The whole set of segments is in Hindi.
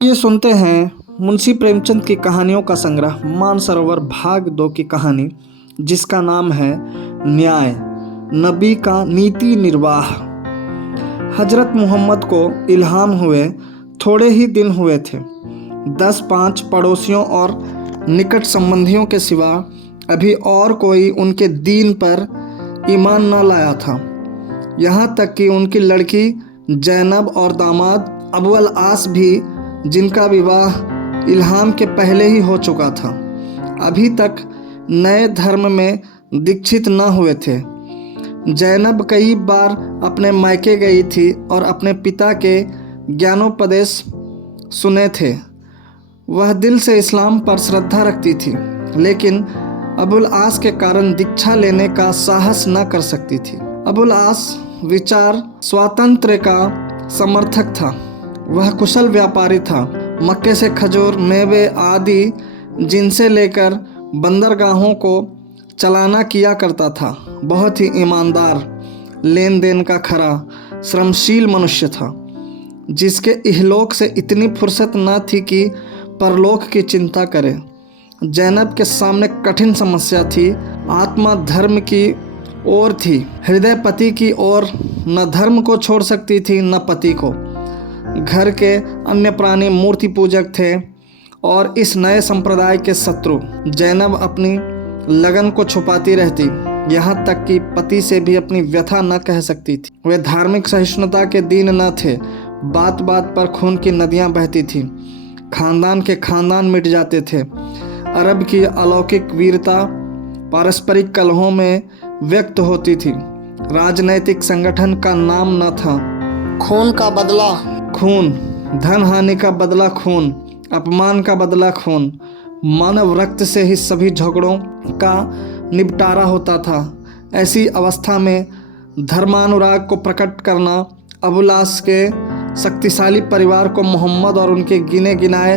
ये सुनते हैं मुंशी प्रेमचंद की कहानियों का संग्रह मानसरोवर भाग 2 की कहानी, जिसका नाम है न्याय, नबी का नीति निर्वाह। हजरत मोहम्मद को इल्हाम हुए थोड़े ही दिन हुए थे। 10-5 पड़ोसियों और निकट संबंधियों के सिवा अभी और कोई उनके दीन पर ईमान न लाया था। यहाँ तक कि उनकी लड़की जैनब और दामाद अबू अल आस भी, जिनका विवाह इल्हाम के पहले ही हो चुका था, अभी तक नए धर्म में दीक्षित न हुए थे। जैनब कई बार अपने मायके गई थी और अपने पिता के ज्ञानोपदेश सुने थे। वह दिल से इस्लाम पर श्रद्धा रखती थी, लेकिन अबुल आस के कारण दीक्षा लेने का साहस न कर सकती थी। अबुल आस विचार स्वातंत्र्य का समर्थक था। वह कुशल व्यापारी था। मक्के से खजूर, मेवे आदि जिनसे लेकर बंदरगाहों को चलाना किया करता था। बहुत ही ईमानदार, लेन देन का खरा, श्रमशील मनुष्य था, जिसके इहलोक से इतनी फुर्सत न थी कि परलोक की चिंता करे। जैनब के सामने कठिन समस्या थी। आत्मा धर्म की ओर थी, हृदय पति की ओर। न धर्म को छोड़ सकती थी न पति को। घर के अन्य प्राणी मूर्ति पूजक थे और इस नए संप्रदाय के शत्रु। जैनब अपनी लगन को छुपाती रहती, यहाँ तक कि पति से भी अपनी व्यथा न कह सकती थी। वे धार्मिक सहिष्णुता के दीन न थे। बात बात पर खून की नदियाँ बहती थीं। खानदान के खानदान मिट जाते थे। अरब की अलौकिक वीरता पारस्परिक कलहों में व्यक्त होती थी। राजनैतिक संगठन का नाम न था। खून का बदला खून, धन हानि का बदला खून, अपमान का बदला खून। मानव रक्त से ही सभी झगड़ों का निपटारा होता था। ऐसी अवस्था में धर्मानुराग को प्रकट करना, अबुल आस के शक्तिशाली परिवार को मोहम्मद और उनके गिने गिनाए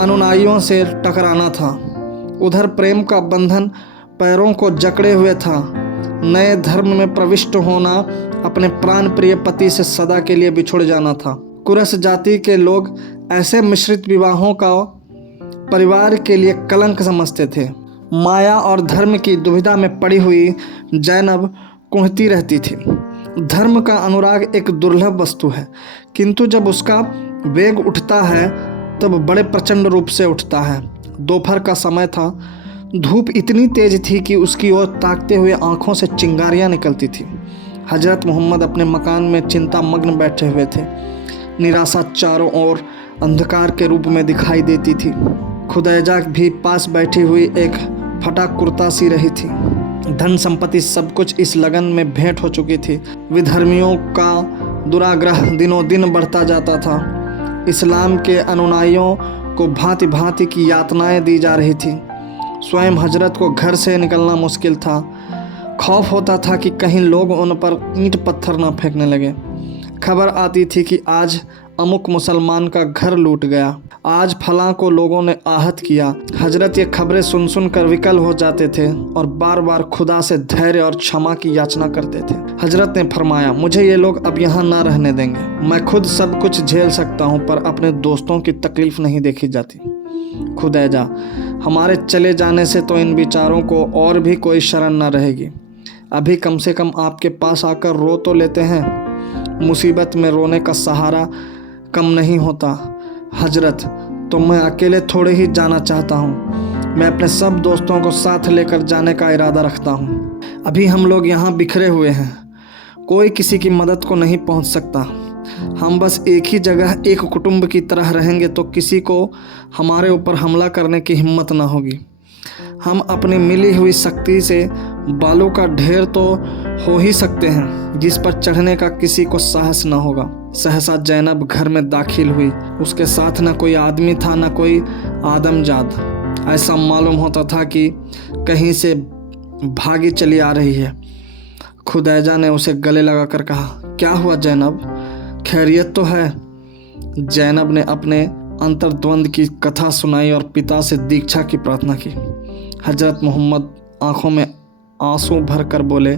अनुयायियों से टकराना था। उधर प्रेम का बंधन पैरों को जकड़े हुए था। नए धर्म में प्रविष्ट होना, अपने प्राण प्रिय पति से सदा के लिए बिछुड़ जाना था। कुरैश जाति के लोग ऐसे मिश्रित विवाहों का परिवार के लिए कलंक समझते थे। माया और धर्म की दुविधा में पड़ी हुई जैनब कुंहती रहती थी। धर्म का अनुराग एक दुर्लभ वस्तु है, किंतु जब उसका वेग उठता है तब बड़े प्रचंड रूप से उठता है। दोपहर का समय था। धूप इतनी तेज थी कि उसकी ओर ताकते हुए आंखों से चिंगारियां निकलती थी। हजरत मोहम्मद अपने मकान में चिंतामग्न बैठे हुए थे। निराशा चारों ओर अंधकार के रूप में दिखाई देती थी। खुदैजा भी पास बैठी हुई एक फटा कुर्ता सी रही थी। धन संपत्ति सब कुछ इस लगन में भेंट हो चुकी थी। विधर्मियों का दुराग्रह दिनों दिन बढ़ता जाता था। इस्लाम के अनुयायियों को भांति भांति की यातनाएं दी जा रही थी। स्वयं हजरत को घर से निकलना मुश्किल था। खौफ होता था कि कहीं लोग उन पर ईंट पत्थर न फेंकने लगे। खबर आती थी कि आज अमुक मुसलमान का घर लूट गया, आज फलां को लोगों ने आहत किया। हजरत ये खबरें सुन सुन कर विकल हो जाते थे और बार बार खुदा से धैर्य और क्षमा की याचना करते थे। हजरत ने फरमाया, मुझे ये लोग अब यहाँ ना रहने देंगे। मैं खुद सब कुछ झेल सकता हूँ, पर अपने दोस्तों की तकलीफ नहीं देखी जाती। खुदैजा, हमारे चले जाने से तो इन बेचारों को और भी कोई शरण न रहेगी। अभी कम से कम आपके पास आकर रो तो लेते हैं। मुसीबत में रोने का सहारा कम नहीं होता। हजरत, तो मैं अकेले थोड़े ही जाना चाहता हूँ। मैं अपने सब दोस्तों को साथ लेकर जाने का इरादा रखता हूँ। अभी हम लोग यहाँ बिखरे हुए हैं। कोई किसी की मदद को नहीं पहुँच सकता। हम बस एक ही जगह एक कुटुंब की तरह रहेंगे तो किसी को हमारे ऊपर हमला करने की हिम्मत न होगी। हम अपनी मिली हुई शक्ति से बालों का ढेर तो हो ही सकते हैं, जिस पर चढ़ने का किसी को साहस न होगा। सहसा जैनब घर में दाखिल हुई। उसके साथ न कोई आदमी था न कोई आदमजाद। ऐसा मालूम होता था कि कहीं से भागी चली आ रही है। खुदैजा ने उसे गले लगाकर कहा, क्या हुआ जैनब, खैरियत तो है? जैनब ने अपने अंतर्द्वंद की कथा सुनाई और पिता से दीक्षा की प्रार्थना की। हजरत मोहम्मद आंखों में आंसू भर कर बोले,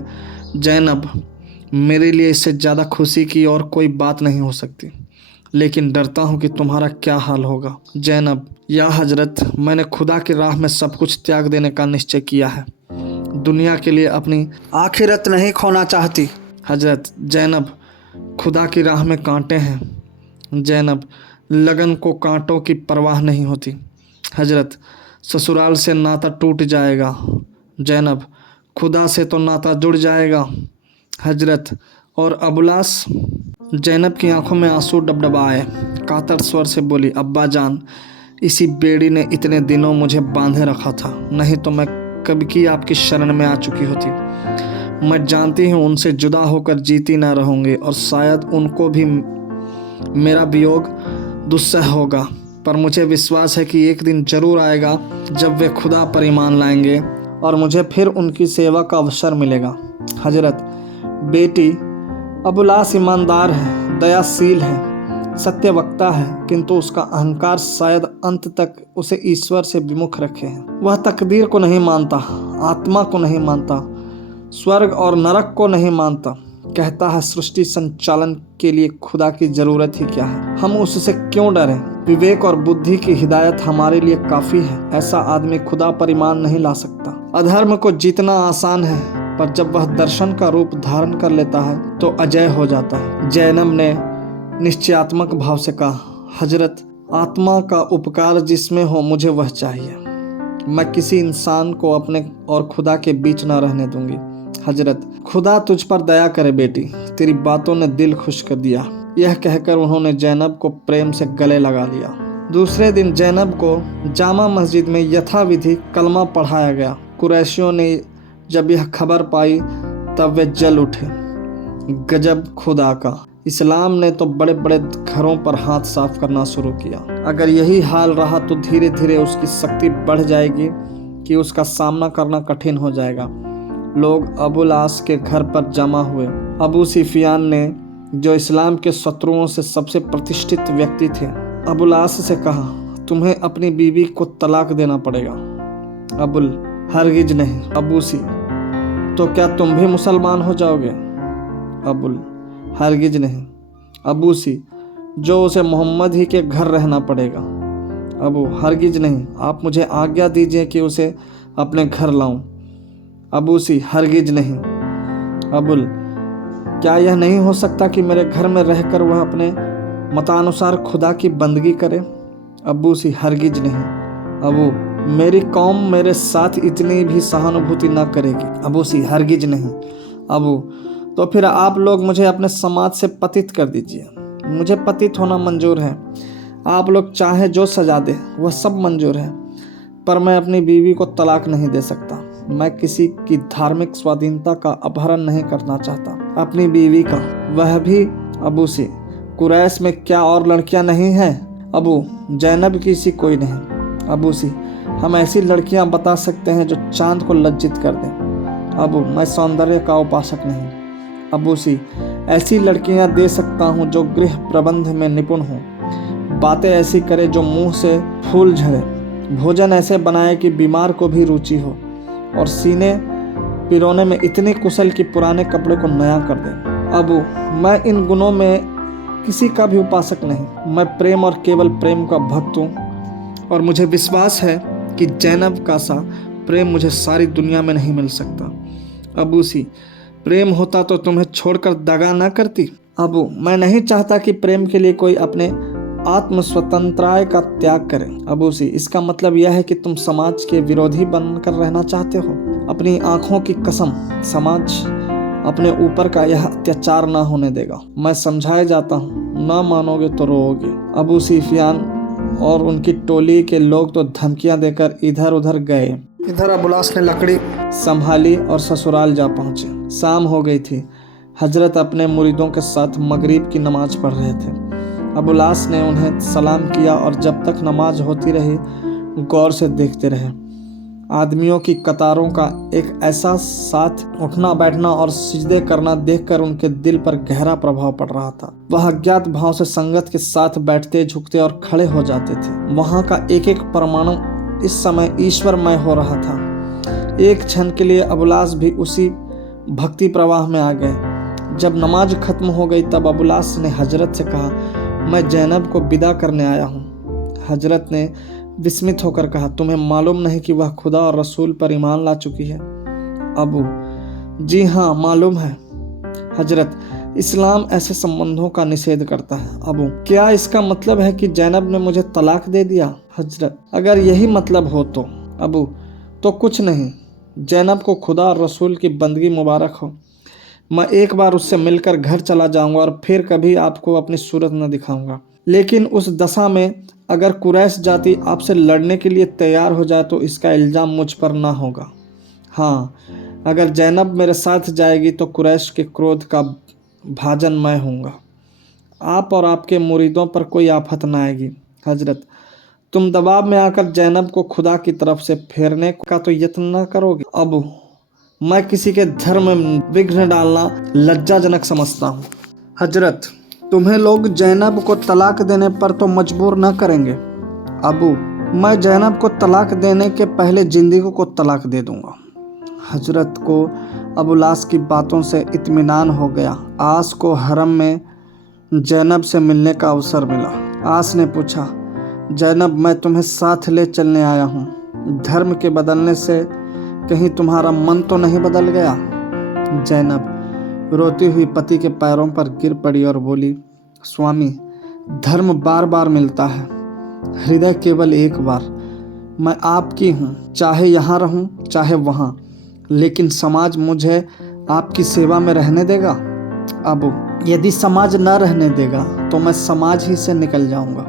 जैनब, मेरे लिए इससे ज़्यादा खुशी की और कोई बात नहीं हो सकती। लेकिन डरता हूँ कि तुम्हारा क्या हाल होगा। जैनब, या हजरत, मैंने खुदा की राह में सब कुछ त्याग देने का निश्चय किया है। दुनिया के लिए अपनी आखिरत नहीं खोना चाहती। हजरत, जैनब, खुदा की राह में कांटे हैं। जैनब, लगन को कांटों की परवाह नहीं होती। हजरत, ससुराल से नाता टूट जाएगा। जैनब, खुदा से तो नाता जुड़ जाएगा। हजरत, और अबुलास? जैनब की आंखों में आंसू डबडबाए, कातर स्वर से बोली, अब्बा जान, इसी बेड़ी ने इतने दिनों मुझे बांधे रखा था, नहीं तो मैं कब की आपकी शरण में आ चुकी होती। मैं जानती हूँ उनसे जुदा होकर जीती ना रहूँगी और शायद उनको भी मेरा वियोग दुस्सह होगा, पर मुझे विश्वास है कि एक दिन जरूर आएगा जब वे खुदा पर ईमान लाएंगे और मुझे फिर उनकी सेवा का अवसर मिलेगा। हजरत, बेटी, अबुलास ईमानदार है, दयाशील है, सत्यवक्ता है, किंतु उसका अहंकार शायद अंत तक उसे ईश्वर से विमुख रखे है। वह तकदीर को नहीं मानता, आत्मा को नहीं मानता, स्वर्ग और नरक को नहीं मानता। कहता है सृष्टि संचालन के लिए खुदा की जरूरत ही क्या है, हम उससे क्यों डरें। विवेक और बुद्धि की हिदायत हमारे लिए काफी है। ऐसा आदमी खुदा पर ईमान नहीं ला सकता। अधर्म को जीतना आसान है, पर जब वह दर्शन का रूप धारण कर लेता है तो अजय हो जाता है। जैनब ने निश्चयात्मक भाव से कहा, हजरत, आत्मा का उपकार जिसमें हो मुझे वह चाहिए। मैं किसी इंसान को अपने और खुदा के बीच न रहने दूंगी। हजरत, खुदा तुझ पर दया करे बेटी, तेरी बातों ने दिल खुश कर दिया। यह कहकर उन्होंने जैनब को प्रेम से गले लगा लिया। दूसरे दिन जैनब को जामा मस्जिद में यथाविधि कलमा पढ़ाया गया। कुरैशियों ने जब यह खबर पाई तब वे जल उठे। गजब खुदा का, इस्लाम ने तो बड़े बड़े घरों पर हाथ साफ करना शुरू किया। अगर यही हाल रहा तो धीरे धीरे उसकी शक्ति बढ़ जाएगी कि उसका सामना करना कठिन हो जाएगा। लोग अबुलास के घर पर जमा हुए। अबू सुफियान ने, जो इस्लाम के शत्रुओं से सबसे प्रतिष्ठित व्यक्ति थे, अबुलास से कहा, तुम्हें अपनी बीवी को तलाक देना पड़ेगा। अबुल, हरगिज नहीं। अबूसी, तो क्या तुम भी मुसलमान हो जाओगे? अबुल, हरगिज नहीं। अबूसी, जो उसे मोहम्मद ही के घर रहना पड़ेगा। अबू, हरगिज नहीं, आप मुझे आज्ञा दीजिए कि उसे अपने घर लाऊं। अबूसी, हरगिज नहीं। अबुल, क्या यह नहीं हो सकता कि मेरे घर में रहकर वह अपने मतानुसार खुदा की बंदगी करे? अबूसी, हरगिज नहीं। अबू, मेरी कौम मेरे साथ इतनी भी सहानुभूति न करेगी। अबूसी, हरगिज नहीं। अबू, तो फिर आप लोग मुझे अपने समाज से पतित कर दीजिए। मुझे पतित होना मंजूर है। आप लोग चाहे जो सजा दे वह सब मंजूर है, पर मैं अपनी बीवी को तलाक नहीं दे सकता। मैं किसी की धार्मिक स्वाधीनता का अपहरण नहीं करना चाहता, अपनी बीवी का, वह भी। अबूसी, कुरैश में क्या और लड़कियां नहीं हैं? अबू, जैनब की सी कोई नहीं। अबूसी, हम ऐसी लड़कियां बता सकते हैं जो चांद को लज्जित कर दें। अबू, मैं सौंदर्य का उपासक नहीं। अबूसी, ऐसी लड़कियां दे सकता हूं जो गृह प्रबंध में निपुण हों, बातें ऐसी करे जो मुंह से फूल झड़े, भोजन ऐसे बनाए कि बीमार को भी रुचि हो, और सीने पिरोने में इतनी कुशल कि पुराने कपड़े को नया कर दे। अबू, मैं इन गुणों में किसी का भी उपासक नहीं। मैं प्रेम और केवल प्रेम का भक्त हूँ, और मुझे विश्वास है कि जैनब का सा प्रेम मुझे सारी दुनिया में नहीं मिल सकता। अबूसी, प्रेम होता तो तुम्हें छोड़कर दगा न करती। अबू, मैं नहीं चाहता कि प्रेम के लिए कोई अपने आत्म स्वतंत्रता का त्याग करे। अबूसी, इसका मतलब यह है कि तुम समाज के विरोधी बनकर रहना चाहते हो। अपनी आंखों की कसम, समाज अपने ऊपर का यह अत्याचार ना होने देगा। मैं समझाए जाता हूँ, ना मानोगे तो रोओगे। अबू सुफियान और उनकी टोली के लोग तो धमकियां देकर इधर उधर गए। इधर अबुलास ने लकड़ी संभाली और ससुराल जा पहुंचे। शाम हो गई थी। हजरत अपने मुरीदों के साथ मगरिब की नमाज पढ़ रहे थे। अबुलास ने उन्हें सलाम किया और जब तक नमाज होती रही गौर से देखते रहे। आदमियों की कतारों का एक ऐसा साथ उठना बैठना और सिजदे करना देखकर उनके दिल पर गहरा प्रभाव पड़ रहा था। वह अज्ञात भाव से संगत के साथ बैठते, झुकते और खड़े हो जाते थे। वहां का एक एक परमाणु इस समय ईश्वरमय हो रहा था। एक क्षण के लिए अबुलास भी उसी भक्ति प्रवाह में आ गए। जब नमाज खत्म हो गई तब अबुलास ने हजरत से कहा, मैं जैनब को विदा करने आया हूँ। हजरत ने विस्मित होकर कहा, तुम्हें मालूम नहीं कि वह खुदा और रसूल पर ईमान ला चुकी है? अबू, जी हाँ मालूम है हजरत, इस्लाम ऐसे संबंधों का निषेध करता है। अबू, क्या इसका मतलब है कि जैनब ने मुझे तलाक दे दिया? हजरत, अगर यही मतलब हो तो अबू, तो कुछ नहीं, जैनब को खुदा और रसूल की बंदगी मुबारक हो। मैं एक बार उससे मिलकर घर चला जाऊंगा और फिर कभी आपको अपनी सूरत न दिखाऊंगा। लेकिन उस दशा में अगर कुरैश जाति आपसे लड़ने के लिए तैयार हो जाए तो इसका इल्ज़ाम मुझ पर ना होगा। हाँ, अगर जैनब मेरे साथ जाएगी तो कुरैश के क्रोध का भाजन मैं हूँगा। आप और आपके मुरीदों पर कोई आफत न आएगी। हजरत, तुम दबाव में आकर जैनब को खुदा की तरफ से फेरने का तो यत्न न करोगे? अबू, मैं किसी के धर्म में विघ्न डालना लज्जाजनक समझता हूँ। हजरत, तुम्हें लोग जैनब को तलाक देने पर तो मजबूर न करेंगे? अबू, मैं जैनब को तलाक देने के पहले जिंदगी को तलाक दे दूंगा। हजरत को अबुलास की बातों से इत्मीनान हो गया। आस को हरम में जैनब से मिलने का अवसर मिला। आस ने पूछा, जैनब, मैं तुम्हें साथ ले चलने आया हूँ। धर्म के बदलने से कहीं तुम्हारा मन तो नहीं बदल गया? जैनब रोती हुई पति के पैरों पर गिर पड़ी और बोली, स्वामी, धर्म बार बार मिलता है, हृदय केवल एक बार। मैं आपकी हूँ, चाहे यहाँ रहूँ चाहे वहाँ, लेकिन समाज मुझे आपकी सेवा में रहने देगा? अबू, यदि समाज न रहने देगा तो मैं समाज ही से निकल जाऊंगा।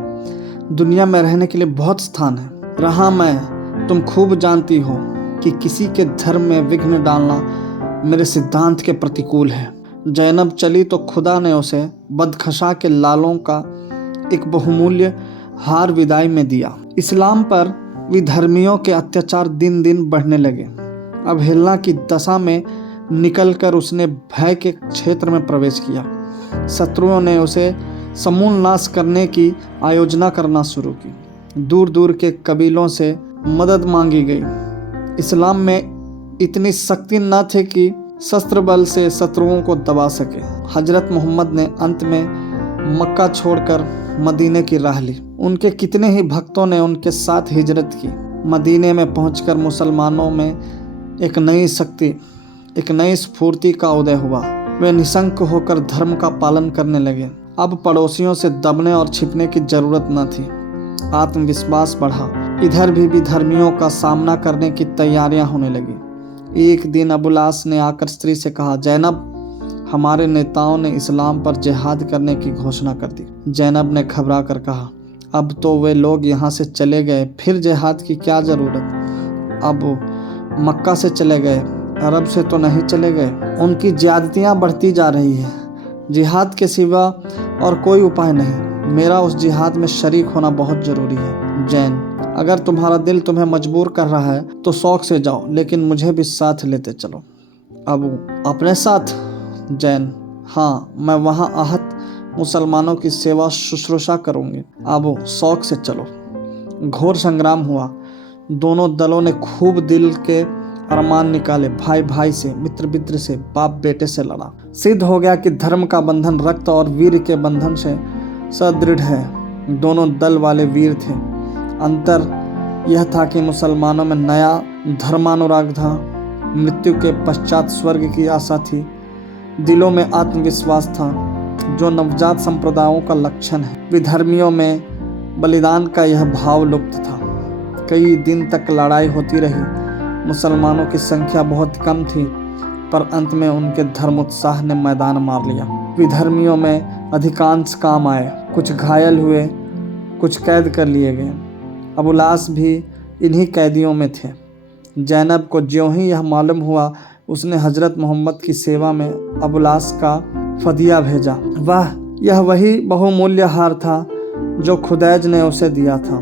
दुनिया में रहने के लिए बहुत स्थान है। रहा मैं, तुम खूब जानती हो कि किसी के धर्म में विघ्न डालना मेरे सिद्धांत के प्रतिकूल है। जैनब चली तो खुदा ने उसे बदखशा के लालों का एक बहुमूल्य हार विदाई में दिया। इस्लाम पर विधर्मियों के अत्याचार दिन दिन बढ़ने लगे। अवहेलना की दशा में निकलकर उसने भय के क्षेत्र में प्रवेश किया। शत्रुओं ने उसे समूल नाश करने की आयोजना करना शुरू की। दूर दूर के कबीलों से मदद मांगी गई। इस्लाम में इतनी शक्ति न थी कि शस्त्र बल से शत्रुओं को दबा सके। हजरत मोहम्मद ने अंत में मक्का छोड़कर मदीने की राह ली। उनके कितने ही भक्तों ने उनके साथ हिजरत की। मदीने में पहुंचकर मुसलमानों में एक नई शक्ति, एक नई स्फूर्ति का उदय हुआ। वे निशंक होकर धर्म का पालन करने लगे। अब पड़ोसियों से दबने और छिपने की जरूरत न थी। आत्मविश्वास बढ़ा। इधर भी विधर्मियों का सामना करने की तैयारियां होने लगी। एक दिन अबुलास ने आकर स्त्री से कहा, जैनब, हमारे नेताओं ने इस्लाम पर जिहाद करने की घोषणा कर दी। जैनब ने घबरा कर कहा, अब तो वे लोग यहाँ से चले गए, फिर जिहाद की क्या जरूरत? अब मक्का से चले गए, अरब से तो नहीं चले गए। उनकी ज्यादतियाँ बढ़ती जा रही है। जिहाद के सिवा और कोई उपाय नहीं। मेरा उस जिहाद में शरीक होना बहुत जरूरी है। जैन, अगर तुम्हारा दिल तुम्हें मजबूर कर रहा है तो शौक से जाओ, लेकिन मुझे भी साथ लेते चलो। अबू, अपने साथ? जैन, हाँ, मैं वहाँ आहत मुसलमानों की सेवा शुश्रूषा करूँगी। अबू, शौक से चलो। घोर संग्राम हुआ। दोनों दलों ने खूब दिल के अरमान निकाले। भाई भाई से, मित्र मित्र से, बाप बेटे से लड़ा। सिद्ध हो गया कि धर्म का बंधन रक्त और वीर के बंधन से सदृढ़ है। दोनों दल वाले वीर थे। अंतर यह था कि मुसलमानों में नया धर्मानुराग था, मृत्यु के पश्चात स्वर्ग की आशा थी, दिलों में आत्मविश्वास था जो नवजात संप्रदायों का लक्षण है। विधर्मियों में बलिदान का यह भाव लुप्त था। कई दिन तक लड़ाई होती रही। मुसलमानों की संख्या बहुत कम थी, पर अंत में उनके धर्मोत्साह ने मैदान मार लिया। विधर्मियों में अधिकांश काम आए। कुछ घायल हुए, कुछ कैद कर लिए गए। अबुलास भी इन्हीं कैदियों में थे। जैनब को ज्यों ही यह मालूम हुआ, उसने हजरत मोहम्मद की सेवा में अबुलास का फदिया भेजा। यह वही बहुमूल्य हार था जो खुदैज ने उसे दिया था।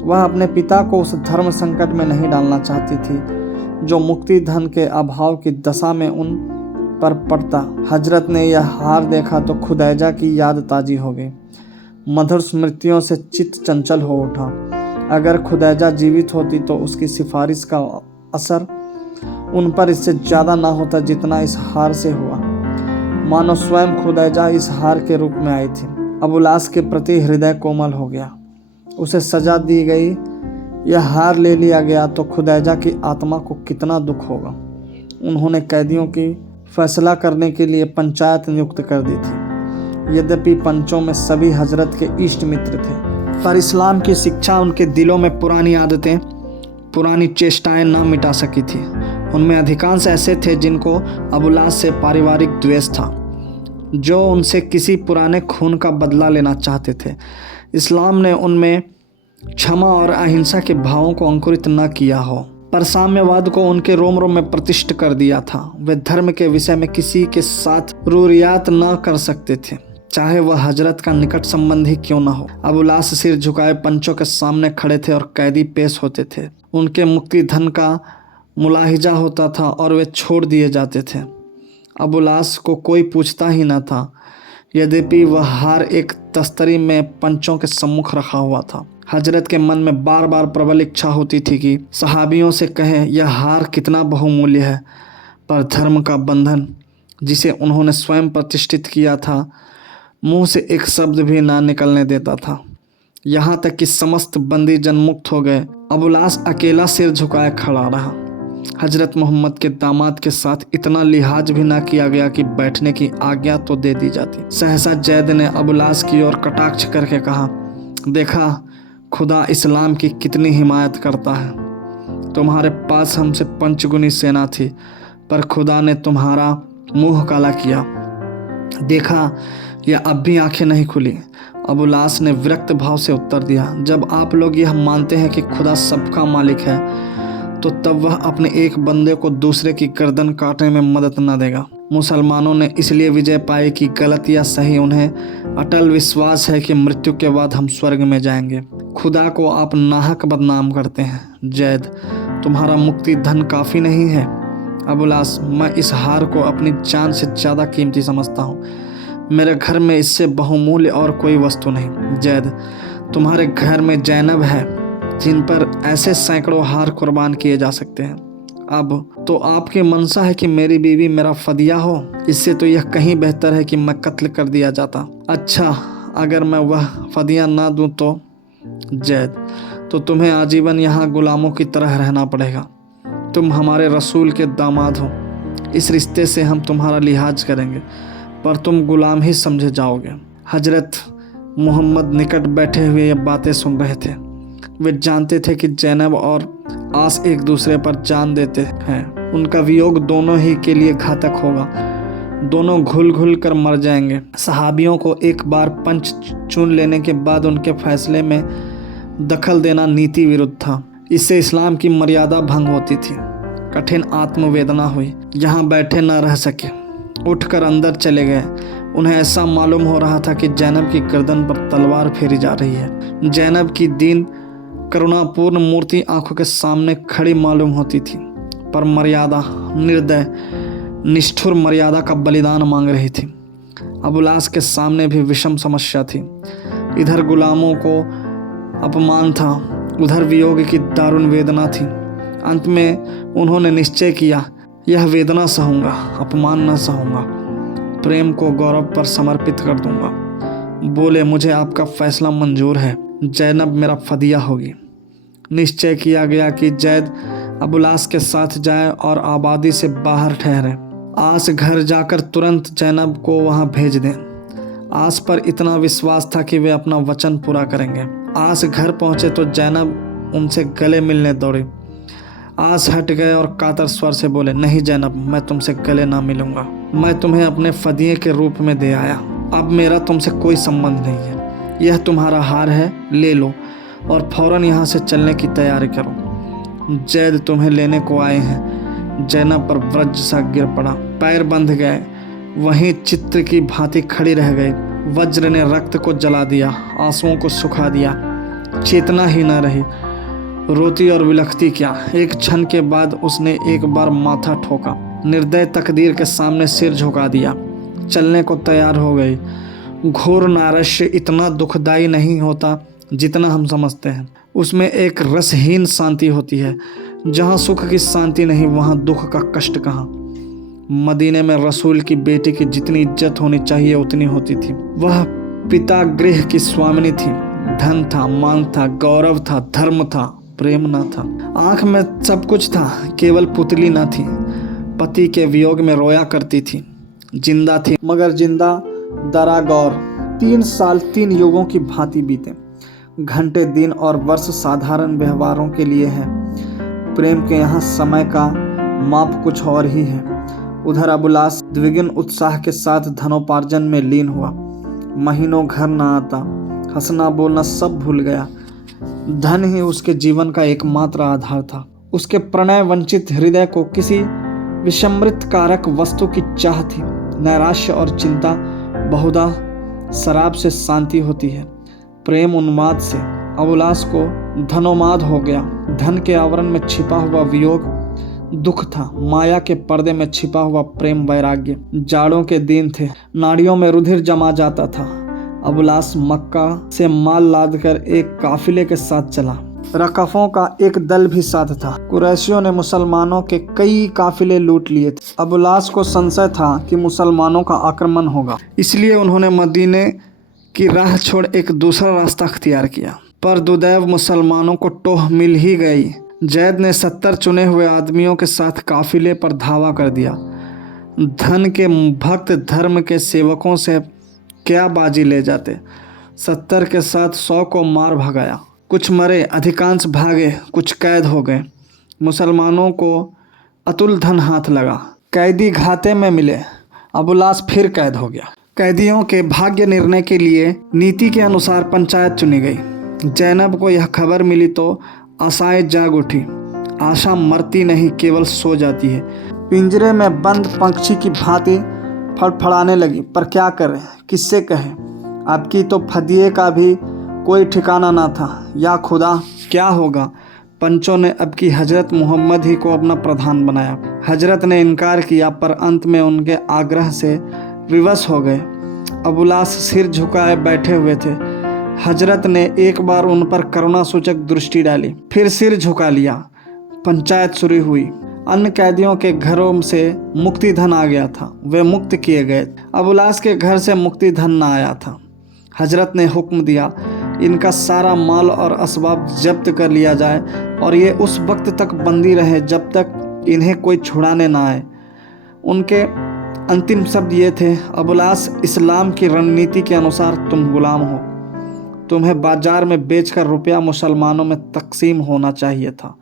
वह अपने पिता को उस धर्म संकट में नहीं डालना चाहती थी जो मुक्ति धन के अभाव की दशा में उन पर पड़ता। हजरत ने यह हार देखा तो खुदैजा की याद ताजी हो गई। मधुर स्मृतियों से चित्त चंचल हो उठा। अगर खुदैजा जीवित होती तो उसकी सिफारिश का असर उन पर इससे ज़्यादा ना होता जितना इस हार से हुआ। मानो स्वयं खुदैजा इस हार के रूप में आई थी। अबू लास के प्रति हृदय कोमल हो गया। उसे सजा दी गई, यह हार ले लिया गया तो खुदैजा की आत्मा को कितना दुख होगा। उन्होंने कैदियों की फैसला करने के लिए पंचायत नियुक्त कर दी थी। यद्यपि पंचों में सभी हजरत के इष्ट मित्र थे, पर इस्लाम की शिक्षा उनके दिलों में पुरानी आदतें, पुरानी चेष्टाएं न मिटा सकी थी। उनमें अधिकांश ऐसे थे जिनको अबू लास से पारिवारिक द्वेष था, जो उनसे किसी पुराने खून का बदला लेना चाहते थे। इस्लाम ने उनमें क्षमा और अहिंसा के भावों को अंकुरित न किया हो, पर साम्यवाद को उनके रोम रोम में प्रतिष्ठित कर दिया था। वे धर्म के विषय में किसी के साथ रूरियात न कर सकते थे, चाहे वह हजरत का निकट संबंधी क्यों न हो। अबू लास सिर झुकाए पंचों के सामने खड़े थे और कैदी पेश होते थे। उनके मुक्ति धन का मुलाहिजा होता था और वे छोड़ दिए जाते थे। अबू लास को कोई पूछता ही न था, यद्यपि वह हार एक तस्तरी में पंचों के सम्मुख रखा हुआ था। हजरत के मन में बार बार प्रबल इच्छा होती थी कि सहाबियों से कहें यह हार कितना बहुमूल्य है, पर धर्म का बंधन जिसे उन्होंने स्वयं प्रतिष्ठित किया था मुंह से एक शब्द भी ना निकलने देता था। यहाँ तक कि समस्त बंदी जन मुक्त हो गए। अबू लास अकेला सिर झुकाए खड़ा रहा। हजरत मोहम्मद के दामाद के साथ इतना लिहाज भी ना किया गया कि बैठने की आज्ञा तो दे दी जाती। सहसा जैद ने अबू लास की ओर कटाक्ष करके कहा, देखा खुदा इस्लाम की कितनी हिमायत करता है। तुम्हारे पास हमसे पंचगुनी सेना थी, पर खुदा ने तुम्हारा मुंह काला किया। देखा यह अब भी आंखें नहीं खुली। अबू लास ने विरक्त भाव से उत्तर दिया, जब आप लोग यह मानते हैं कि खुदा सबका मालिक है, तो तब वह अपने एक बंदे को दूसरे की गर्दन काटने में मदद न देगा। मुसलमानों ने इसलिए विजय पाई कि गलत या सही, उन्हें अटल विश्वास है कि मृत्यु के बाद हम स्वर्ग में जाएंगे। खुदा को आप नाहक बदनाम करते हैं। जैद, तुम्हारा मुक्ति धन काफ़ी नहीं है। अबू लास, मैं इस हार को अपनी जान से ज़्यादा कीमती समझता हूँ। मेरे घर में इससे बहुमूल्य और कोई वस्तु नहीं। जैद, तुम्हारे घर में जैनब है, जिन पर ऐसे सैकड़ों हार कुर्बान किए जा सकते हैं। अब तो आपकी मनसा है कि मेरी बीवी मेरा फदिया हो। इससे तो यह कहीं बेहतर है कि मैं कत्ल कर दिया जाता। अच्छा, अगर मैं वह फदिया ना दूं तो? जैद, तो तुम्हें आजीवन यहाँ गुलामों की तरह रहना पड़ेगा। तुम हमारे रसूल के दामाद हो, इस रिश्ते से हम तुम्हारा लिहाज करेंगे, पर तुम गुलाम ही समझे जाओगे। हजरत मोहम्मद निकट बैठे हुए ये बातें सुन रहे थे। वे जानते थे कि जैनब और आस एक दूसरे पर जान देते हैं। उनका वियोग दोनों ही के लिए घातक होगा। दोनों घुल घुल कर मर जाएंगे। सहाबियों को एक बार पंच चुन लेने के बाद उनके फैसले में दखल देना नीति विरुद्ध था। इससे इस्लाम की मर्यादा भंग होती थी। कठिन आत्मवेदना हुई। यहाँ बैठे न रह सके, उठकर अंदर चले गए। उन्हें ऐसा मालूम हो रहा था कि जैनब की गर्दन पर तलवार फेरी जा रही है। जैनब की दीन करुणापूर्ण मूर्ति आंखों के सामने खड़ी मालूम होती थी, पर मर्यादा, निर्दय निष्ठुर मर्यादा का बलिदान मांग रही थी। अबू लास के सामने भी विषम समस्या थी। इधर गुलामों को अपमान था, उधर वियोग की दारुण वेदना थी। अंत में उन्होंने निश्चय किया, यह वेदना सहूंगा, अपमान न सहूंगा, प्रेम को गौरव पर समर्पित कर दूंगा। बोले, मुझे आपका फैसला मंजूर है, जैनब मेरा फदिया होगी। निश्चय किया गया कि जैद अबू लास के साथ जाए और आबादी से बाहर ठहरे। आस घर जाकर तुरंत जैनब को वहां भेज दें। आस पर इतना विश्वास था कि वे अपना वचन पूरा करेंगे। आस घर पहुंचे तो जैनब उनसे गले मिलने दौड़ी। आस हट गए और कातर स्वर से बोले, नहीं जैनब, मैं तुमसे गले ना मिलूंगा। मैं तुम्हें अपने फदिये के रूप में दे आया। अब मेरा तुमसे कोई संबंध नहीं है। यह तुम्हारा हार है, ले लो और फौरन यहाँ से चलने की तैयारी करो। जैद तुम्हें लेने को आए हैं। जैनब पर वज्र सा गिर पड़ा, पैर बंध गए, वहीं चित्र की भांति खड़ी रह गई। वज्र ने रक्त को जला दिया, आंसुओं को सुखा दिया, चेतना ही न रही। रोती और विलखती क्या। एक क्षण के बाद उसने एक बार माथा ठोका, निर्दय तकदीर के सामने सिर झुका दिया, चलने को तैयार हो गई। घोर नैराश्य इतना दुखदायी नहीं होता जितना हम समझते हैं। उसमें एक रसहीन शांति होती है। जहाँ सुख की शांति नहीं, वहाँ दुख का कष्ट कहाँ। मदीने में रसूल की बेटी की जितनी इज्जत होनी चाहिए उतनी होती थी। वह पिता गृह की स्वामिनी थी। धन था, मान था, गौरव था, धर्म था, प्रेम न था। आंख में सब कुछ था, केवल पुतली न थी। पति के वियोग में रोया करती थी। जिंदा थी मगर जिंदा दरागौर। 3 साल 3 युगों की भांति बीते। घंटे, दिन और वर्ष साधारण व्यवहारों के लिए है। प्रेम के यहाँ समय का माप कुछ और ही है। उधर अबुलास द्विगुन उत्साह के साथ धनोपार्जन में लीन हुआ। महीनों घर न आता, हंसना बोलना सब भूल गया। धन ही उसके जीवन का एकमात्र आधार था। उसके प्रणय वंचित हृदय को किसी विषमृत कारक वस्तु की चाह थी। नैराश्य और चिंता बहुधा शराब से शांति होती है, प्रेम उन्माद से। अबुलास को धनोन्माद हो गया। धन के आवरण में छिपा हुआ वियोग दुख था, माया के पर्दे में छिपा हुआ प्रेम वैराग्य। जाड़ों के दिन थे, नाड़ियों में रुधिर जमा जाता था। अबुलास मक्का से माल लादकर एक काफिले के साथ चला। रकफों का एक दल भी साथ था। कुरैशियों ने मुसलमानों के कई काफिले लूट लिए थे। अबुलास को संशय था कि मुसलमानों का आक्रमण होगा, इसलिए उन्होंने मदीने की राह छोड़ एक दूसरा रास्ता अख्तियार किया। पर दुदैव मुसलमानों को टोह मिल ही गई। जैद ने 70 चुने हुए आदमियों के साथ काफिले पर धावा कर दिया। धन के भक्त धर्म के सेवकों से क्या बाजी ले जाते। 70 के साथ 100 को मार भगाया। कुछ मरे, अधिकांश भागे, कुछ कैद हो गए। मुसलमानों को अतुल धन हाथ लगा। कैदी घाते में मिले। अबुलास फिर कैद हो गया। कैदियों के भाग्य निर्णय के लिए नीति के अनुसार पंचायत चुनी गई। जैनब को यह खबर मिली तो आशाएं जाग उठी। आशा मरती नहीं, केवल सो जाती है। पिंजरे में बंद पंछी की भांति फड़फड़ाने लगी। पर क्या करें, किससे कहें। आपकी तो फदिये का भी कोई ठिकाना ना था। या खुदा, क्या होगा। पंचों ने अब की हजरत मोहम्मद ही को अपना प्रधान बनाया। हजरत ने इनकार किया, पर अंत में उनके आग्रह से विवश हो गए। अबुलास सिर झुकाए बैठे हुए थे। हजरत ने एक बार उन पर करुणा सूचक दृष्टि डाली, फिर सिर झुका लिया। पंचायत शुरू हुई। अन्य कैदियों के घरों से मुक्ति धन आ गया था, वे मुक्त किए गए। अबुलास के घर से मुक्ति धन न आया था। हजरत ने हुक्म दिया, इनका सारा माल और असबाब जब्त कर लिया जाए और ये उस वक्त तक बंदी रहे जब तक इन्हें कोई छुड़ाने ना आए। उनके अंतिम शब्द ये थे, अबुलास, इस्लाम की रणनीति के अनुसार तुम गुलाम हो। तुम्हें बाजार में बेचकर रुपया मुसलमानों में तकसीम होना चाहिए था,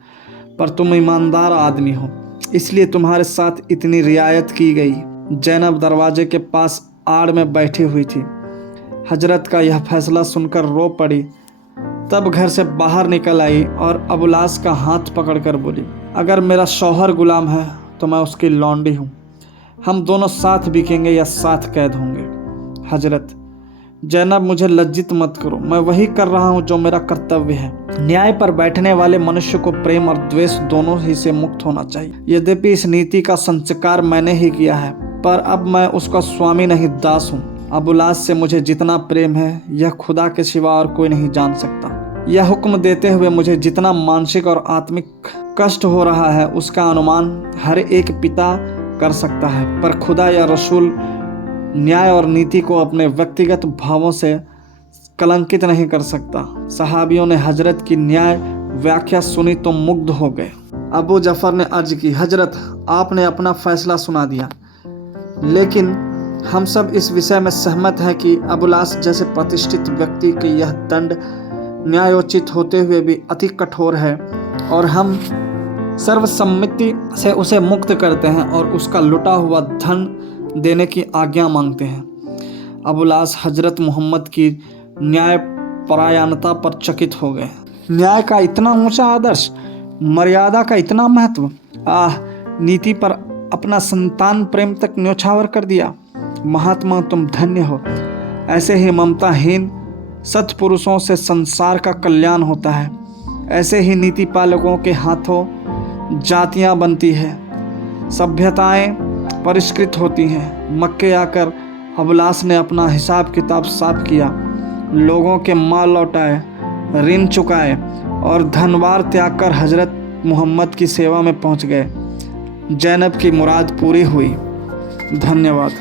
पर तुम ईमानदार आदमी हो, इसलिए तुम्हारे साथ इतनी रियायत की गई। जैनब दरवाजे के पास आड़ में बैठी हुई थी। हजरत का यह फैसला सुनकर रो पड़ी। तब घर से बाहर निकल आई और अबुलास का हाथ पकड़कर बोली, अगर मेरा शौहर गुलाम है तो मैं उसकी लौंडी हूँ। हम दोनों साथ बिकेंगे या साथ कैद होंगे। हजरत, जैनब, मुझे लज्जित मत करो। मैं वही कर रहा हूँ जो मेरा कर्तव्य है। न्याय पर बैठने वाले मनुष्य को प्रेम और द्वेष दोनों ही से मुक्त होना चाहिए। यद्यपि इस नीति का संस्कार मैंने ही किया है, पर अब मैं उसका स्वामी नहीं, दास हूँ। अबुलास से मुझे जितना प्रेम है यह खुदा के सिवा और कोई नहीं जान सकता। यह हुक्म देते हुए मुझे जितना मानसिक और आत्मिक कष्ट हो रहा है उसका अनुमान हर एक पिता कर सकता है, पर खुदा या रसूल न्याय और नीति को अपने व्यक्तिगत भावों से कलंकित नहीं कर सकता। सहाबियों ने हजरत की न्याय व्याख्या सुनी तो मुग्ध हो गए। अबू जफर ने अर्ज की, हजरत, आपने अपना फैसला सुना दिया, लेकिन हम सब इस विषय में सहमत हैं कि अबुलास जैसे प्रतिष्ठित व्यक्ति के यह दंड न्यायोचित होते हुए भी अति कठोर है और हम सर्वसम्मति से उसे मुक्त करते हैं और उसका लुटा हुआ धन देने की आज्ञा मांगते हैं। अबुलास हजरत मोहम्मद की न्याय परायणता पर चकित हो गए। न्याय का इतना ऊंचा आदर्श, मर्यादा का इतना महत्व, नीति पर अपना संतान प्रेम तक न्योछावर कर दिया। महात्मा, तुम धन्य हो। ऐसे ही ममताहीन सत्पुरुषों से संसार का कल्याण होता है। ऐसे ही नीति पालकों के हाथों जातियां बनती है, सभ्यताएं परिष्कृत होती हैं। मक्के आकर अबुलास ने अपना हिसाब किताब साफ किया, लोगों के माल लौटाए, ऋण चुकाए और धनवार त्याग कर हजरत मोहम्मद की सेवा में पहुंच गए। जैनब की मुराद पूरी हुई। धन्यवाद।